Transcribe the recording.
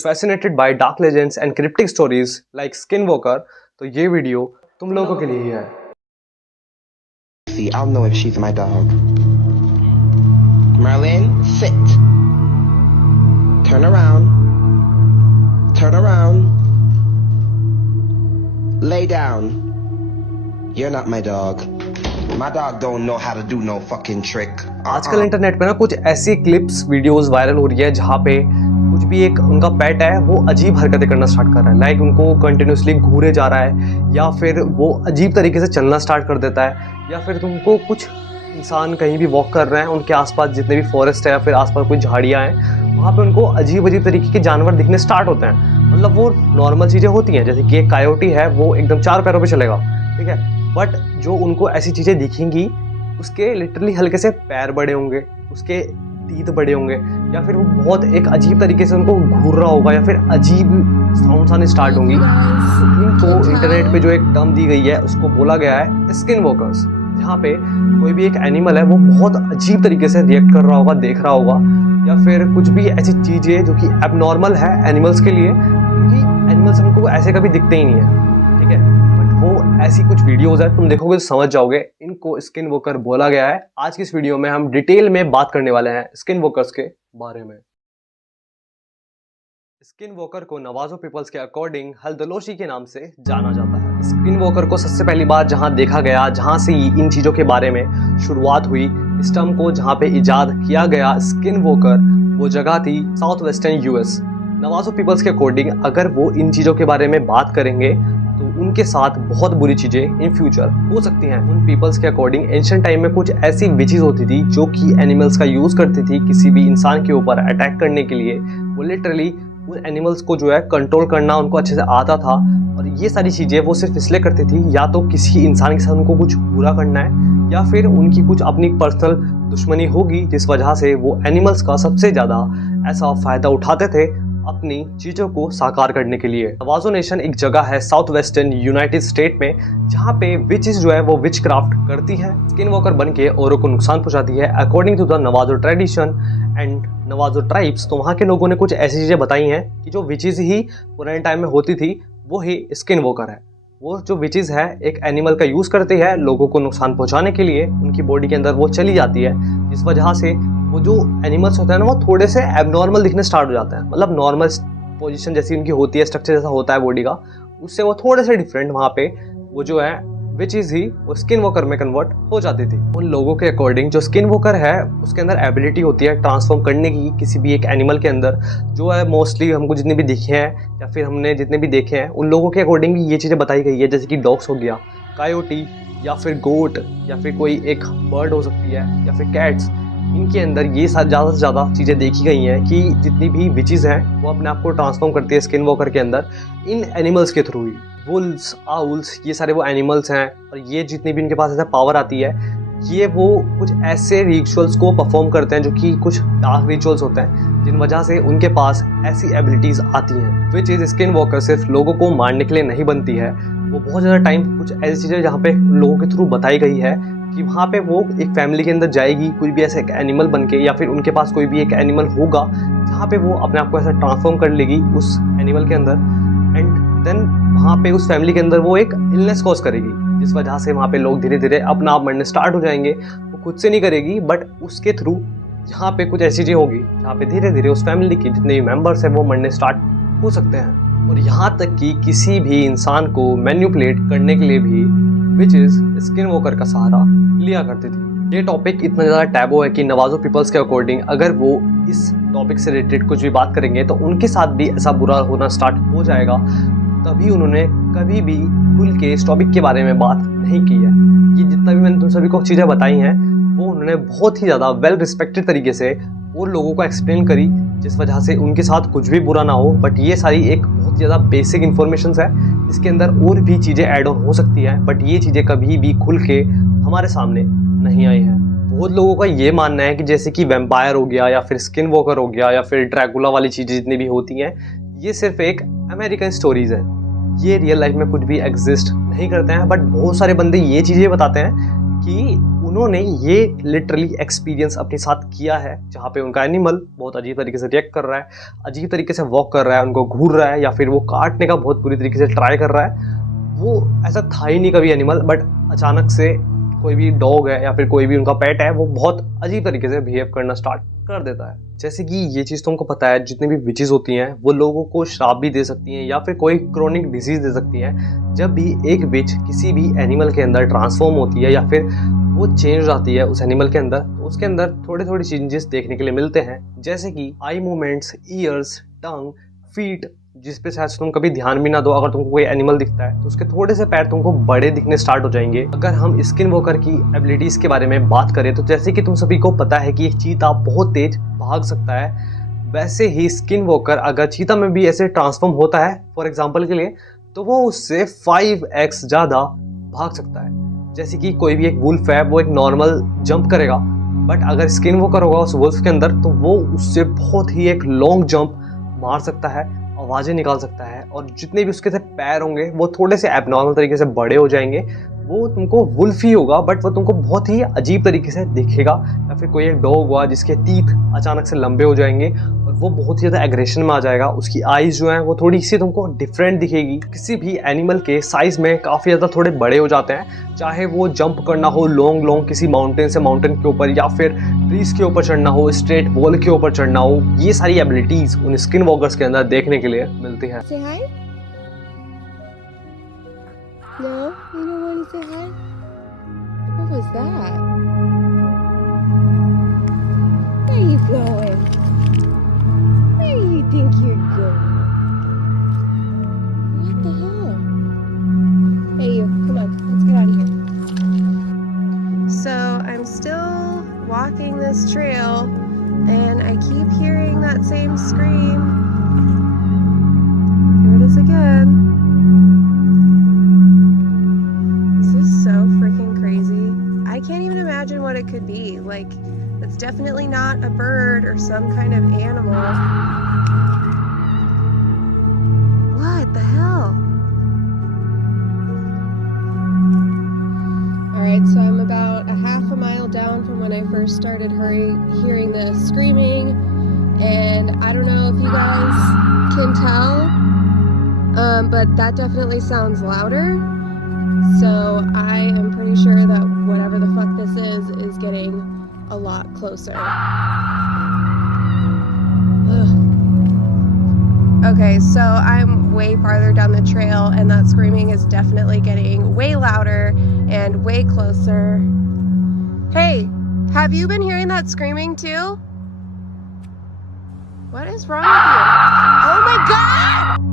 you're fascinated by dark legends and cryptic stories like Skinwalker, तो ये video तुम लोगों के लिए ही है। See, I'll know if she's my dog. Merlin, sit. Turn around. Turn around. Lay down. You're not my dog. My dog don't know how to do no fucking trick. आजकल internet पे ना कुछ ऐसी क्लिप्स वीडियोस वायरल हो रही है जहाँ पे कुछ भी एक उनका पेट है वो अजीब हरकतें करना स्टार्ट कर रहा है। लाइक उनको कंटिन्यूसली घूरे जा रहा है या फिर वो अजीब तरीके से चलना स्टार्ट कर देता है, या फिर तुमको कुछ इंसान कहीं भी वॉक कर रहे हैं, उनके आसपास जितने भी फॉरेस्ट है या फिर आसपास कोई झाड़ियाँ हैं वहाँ पे उनको अजीब अजीब तरीके के जानवर दिखने स्टार्ट होते हैं। मतलब वो नॉर्मल चीज़ें होती हैं, जैसे कि एक कायोटी है वो एकदम 4 पैरों पे चलेगा, ठीक है, बट जो उनको ऐसी चीज़ें दिखेंगी उसके लिटरली हल्के से पैर बड़े होंगे, उसके टीथ बड़े होंगे, या फिर वो बहुत एक अजीब तरीके से उनको घूर रहा होगा, या फिर अजीब साउंड्स आने स्टार्ट होंगी। इनको इंटरनेट पे जो एक टर्म दी गई है उसको बोला गया है स्किन वॉकर्स, जहाँ पे कोई भी एक एनिमल है वो बहुत अजीब तरीके से रिएक्ट कर रहा होगा, देख रहा होगा, या फिर कुछ भी ऐसी चीज़ें जो कि एबनॉर्मल है एनिमल्स के लिए, क्योंकि एनिमल्स हमको ऐसे कभी दिखते ही नहीं है, ठीक है, वो ऐसी कुछ वीडियोस है तुम देखोगे तो समझ जाओगे इनको स्किन वॉकर बोला गया है। आज की इस वीडियो में हम डिटेल में बात करने वाले हैं स्किन वॉकर्स के बारे में। स्किन वॉकर को नवाजो पीपल्स के अकॉर्डिंग हल्दलोशी के नाम से जाना जाता है। स्किन वॉकर को सबसे पहली बार जहां देखा गया, जहां से इन चीज़ों के बारे में शुरुआत हुई, इस टर्म को जहां पे इजाद किया गया स्किन वॉकर, वो जगह थी south western US. Navajo peoples के अकॉर्डिंग अगर वो इन चीज़ों के बारे में बात करेंगे तो उनके साथ बहुत बुरी चीज़ें इन फ्यूचर हो सकती हैं। उन पीपल्स के अकॉर्डिंग एंशिएंट टाइम में कुछ ऐसी विचेस होती थी जो कि एनिमल्स का यूज़ करती थी किसी भी इंसान के ऊपर अटैक करने के लिए। वो लिटरली उन एनिमल्स को जो है कंट्रोल करना उनको अच्छे से आता था, और ये सारी चीज़ें वो सिर्फ इसलिए करती थी या तो किसी इंसान के साथ उनको कुछ बुरा करना है, या फिर उनकी कुछ अपनी पर्सनल दुश्मनी होगी जिस वजह से वो एनिमल्स का सबसे ज़्यादा ऐसा फ़ायदा उठाते थे अपनी चीज़ों को साकार करने के लिए। नवाजो नेशन एक जगह है साउथ वेस्टर्न यूनाइटेड स्टेट में जहाँ पे विचेस जो है वो विच क्राफ्ट करती है, स्किन वॉकर बन के औरों को नुकसान पहुंचाती है according to the Navajo tradition and Navajo tribes. तो वहाँ के लोगों ने कुछ ऐसी चीज़ें बताई हैं कि जो विचेस ही पुराने टाइम में होती थी वो ही स्किन वॉकर है। वो जो विचेस है एक एनिमल का यूज़ करती है लोगों को नुकसान पहुँचाने के लिए, उनकी बॉडी के अंदर वो चली जाती है, जिस वजह से वो जो एनिमल्स होते हैं ना वो थोड़े से एबनॉर्मल दिखने स्टार्ट हो जाते हैं। मतलब नॉर्मल पोजीशन जैसी उनकी होती है, स्ट्रक्चर जैसा होता है बॉडी का, उससे वो थोड़े से डिफरेंट वहाँ पे वो जो है विचेस ही वो स्किन वॉकर में कन्वर्ट हो जाती थी। उन लोगों के अकॉर्डिंग जो स्किन वॉकर है उसके अंदर एबिलिटी होती है ट्रांसफॉर्म करने की किसी भी एक एनिमल के अंदर, जो है मोस्टली हमको जितने भी दिखे हैं या फिर हमने जितने भी देखे हैं उन लोगों के अकॉर्डिंग ये चीज़ें बताई गई है, जैसे कि डॉग्स हो गया, कायोटी, या फिर गोट, या फिर कोई एक बर्ड हो सकती है, या फिर कैट्स। इनके अंदर ये ज़्यादा से ज़्यादा चीज़ें देखी गई हैं कि जितनी भी विचेस हैं वो अपने आप को ट्रांसफॉर्म करती है स्किन वॉकर के अंदर इन एनिमल्स के थ्रू ही। वुल्व्स, आउल्स, ये सारे वो एनिमल्स हैं, और ये जितनी भी इनके पास ऐसा पावर आती है ये वो कुछ ऐसे रिचुअल्स को परफॉर्म करते हैं जो कि कुछ डार्क रिचुअल्स होते हैं, जिन वजह से उनके पास ऐसी एबिलिटीज़ आती हैं। विच इज़ स्किन वॉकर सिर्फ लोगों को मारने के लिए नहीं बनती है, वो बहुत ज़्यादा टाइम कुछ ऐसी चीज़ें जहाँ पे लोगों के थ्रू बताई गई है कि वहाँ पे वो एक फैमिली के अंदर जाएगी कोई भी ऐसा एक एनिमल बन के, या फिर उनके पास कोई भी एक एनिमल होगा जहाँ पे वो अपने आप को ऐसा ट्रांसफॉर्म कर लेगी उस एनिमल के अंदर, एंड देन वहाँ पे उस फैमिली के अंदर वो एक इलनेस कॉज करेगी, जिस वजह से वहाँ पे लोग धीरे धीरे अपना आप मरने स्टार्ट हो जाएंगे। वो खुद से नहीं करेगी बट उसके थ्रू यहाँ पे कुछ ऐसी चीज़ें होगी जहाँ पे धीरे धीरे उस फैमिली के जितने भी मेम्बर्स हैं वो मरने स्टार्ट हो सकते हैं। और यहाँ तक कि किसी भी इंसान को मैनिपुलेट करने के लिए भी विचेस स्किन वॉकर का सहारा लिया करती थी। ये टॉपिक इतना ज़्यादा टैबू है कि नवाजो पीपल्स के अकॉर्डिंग अगर वो इस टॉपिक से रिलेटेड कुछ भी बात करेंगे तो उनके साथ भी ऐसा बुरा होना स्टार्ट हो जाएगा। तभी उन्होंने कभी भी खुल के इस टॉपिक के बारे में बात नहीं की है। ये जितना भी मैंने तुम सभी को चीज़ें बताई हैं वो उन्होंने बहुत ही ज़्यादा वेल रिस्पेक्टेड तरीके से और लोगों को एक्सप्लेन करी, जिस वजह से उनके साथ कुछ भी बुरा ना हो। बट ये सारी एक बहुत ज़्यादा बेसिक इन्फॉर्मेशन है, इसके अंदर और भी चीज़ें ऐड ऑन हो सकती हैं, बट ये चीज़ें कभी भी खुल के हमारे सामने नहीं आई हैं। बहुत लोगों का ये मानना है कि जैसे कि वैम्पायर हो गया, या फिर स्किन वॉकर हो गया, या फिर ड्रैकुला वाली चीज़ें जितनी भी होती हैं ये सिर्फ एक अमेरिकन स्टोरीज है, ये रियल लाइफ में कुछ भी एग्जिस्ट नहीं करते हैं। बट बहुत सारे बंदे ये चीज़ें बताते हैं कि उन्होंने ये लिटरली एक्सपीरियंस अपने साथ किया है, जहाँ पे उनका एनिमल बहुत अजीब तरीके से रिएक्ट कर रहा है, अजीब तरीके से वॉक कर रहा है, उनको घूर रहा है या फिर वो काटने का बहुत बुरी तरीके से ट्राई कर रहा है। वो ऐसा था ही नहीं कभी एनिमल, बट अचानक से कोई भी डॉग है या फिर कोई भी उनका पेट है वो बहुत अजीब तरीके से बिहेव करना स्टार्ट कर देता है। जैसे कि ये चीज़ तुमको पता है, जितनी भी विचेस होती हैं वो लोगों को श्राप भी दे सकती हैं या फिर कोई क्रोनिक डिजीज दे सकती हैं। जब भी एक विच किसी भी एनिमल के अंदर ट्रांसफॉर्म होती है या फिर वो चेंज हो जाती है उस एनिमल के अंदर, तो उसके अंदर थोड़े थोड़े चेंजेस देखने के लिए मिलते हैं, जैसे कि आई मूवमेंट्स, ईयर्स, टंग, फीट, जिस पे शायद तुम कभी ध्यान भी ना दो। अगर तुमको कोई एनिमल दिखता है तो उसके थोड़े से पैर तुमको बड़े दिखने स्टार्ट हो जाएंगे। अगर हम स्किन वॉकर की एबिलिटीज के बारे में बात करें तो जैसे कि तुम सभी को पता है कि एक चीता बहुत तेज भाग सकता है, वैसे ही स्किन वॉकर अगर चीता में भी ऐसे ट्रांसफॉर्म होता है फॉर एग्जाम्पल के लिए, तो वो उससे 5x ज़्यादा भाग सकता है। जैसे कि कोई भी एक वुल्फ है, वो एक नॉर्मल जंप करेगा, बट अगर स्किन वॉकर होगा उस वुल्फ के अंदर तो वो उससे बहुत ही एक लॉन्ग जंप मार सकता है, आवाज़ें निकाल सकता है, और जितने भी उसके पैर होंगे वो थोड़े से एबनॉर्मल तरीके से बड़े हो जाएंगे। वो तुमको वुल्फ ही होगा बट वो तुमको बहुत ही अजीब तरीके से दिखेगा। या फिर कोई एक डॉग हुआ जिसके टीथ अचानक से लंबे हो जाएंगे और वो बहुत ही ज़्यादा एग्रेशन में आ जाएगा। उसकी आईज जो हैं वो थोड़ी सी तुमको डिफरेंट दिखेगी। किसी भी एनिमल के साइज में काफ़ी ज़्यादा थोड़े बड़े हो जाते हैं, चाहे वो जंप करना हो लॉन्ग किसी माउंटेन से माउंटेन के ऊपर, या फिर ट्रीज के ऊपर चढ़ना हो, स्ट्रेट वॉल के ऊपर चढ़ना हो। ये सारी एबिलिटीज उन स्किन वॉकर्स के अंदर देखने के लिए मिलती है। Say hi? No? You don't want to say hi? What was that? Where you going? Where you think you're going? What the hell? Hey you, come on, let's get out of here. So I'm still walking this trail and I keep hearing that same scream. Here it is again. This is so freaking crazy. I can't even imagine what it could be. Like, it's definitely not a bird or some kind of animal. What the hell? Alright, so I'm about a half a mile down from when I first started hearing the screaming, and I don't know if you guys can tell, but that definitely sounds louder, so I am pretty sure that whatever the fuck this is getting a lot closer. Ugh. Okay, so I'm way farther down the trail and that screaming is definitely getting way louder and way closer. Hey, have you been hearing that screaming too? What is wrong with you? Oh my god!